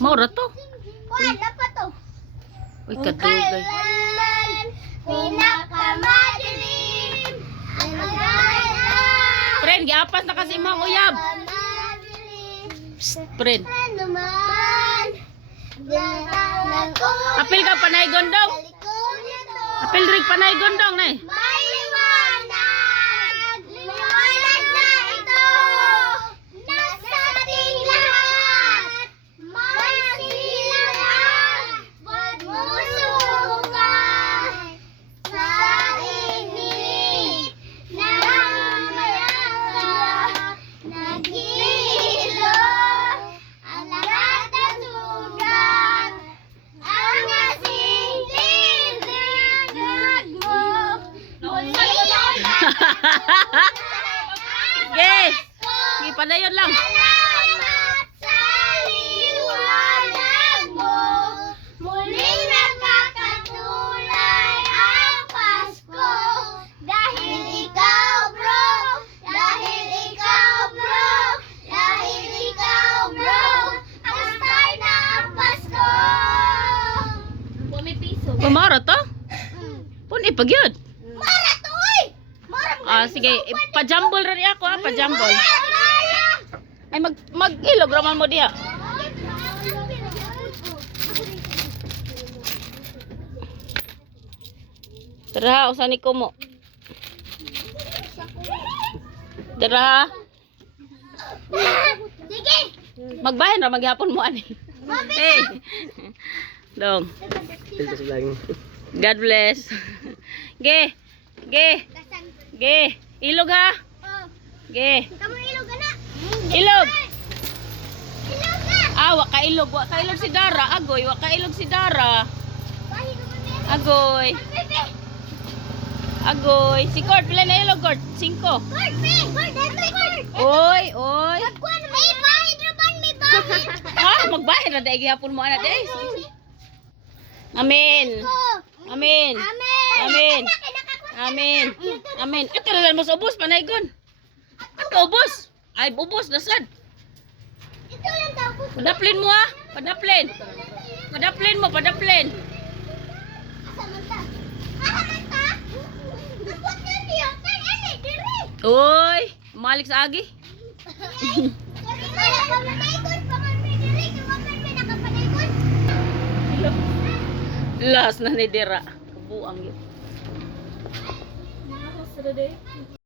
Maura to. Wala pa to. Uy, kadugay. Pinakamadilim. Friend, giapas na kasi mga uyab. Psst, friend. Ano man. Apil ka panay gondong. Apil rig panay gondong nay. May liwanag. Liwanag na ito. Nasa ating lahat. May silang pagmusukan. Sa init ng mayara. Naghihilo ang lahat ng sugat. Ang asing tindigan mo. Muli Ge. Gi padayon lang. salamat sa liwanag mo. Muling nagkakatulay ang Pasko. Dahil ikaw bro. Dahil ikaw bro. Dahil ikaw bro. Ang star na ang Pasko. Maura to? Pun ipagyud. Mara to oy. Mara mo. Ah, sige, pajambol ra ako ha, pajambol. Ay mag-ilog raman mo diha. Tara, usan ni ko mo. Tara, Sige. magbahin ra maghapon mo ani. Hey. Dong. God bless. Ge. Ge. Ge. Ilog ha. Oh, Ge. kamu ilog na. Ilog. Ilog na. Ah, wa ka ilog si Dara. Agoy, wa ka ilog si Dara. Bahin naman din. Agoy. Bebe. Agoy. Si Court, pila na ilog, Court? 5. Gord, be. Gord, dito, Gord. Oy, oy. Magkuhan may bahin naman, may bahin. Ha, magbahin na dahil gihapon mo anak eh. Amen. Amen. Amen. Amen. Amen. Ito rin mo sa ubos, panaygon. Ato ubos. Ay, ubos, nasad. Ito lang daw po. Padaplin mo ha. Padaplin. Padaplin mo, padaplin. Asa man ta? Asa man ta? Dapat na niya. Kaya ano, diri. Oy, malik sa agi. Wala pa manaykon, pangan may diri. Kawakan may nakapanaykon. Last na ni Dira. Kabuang yun.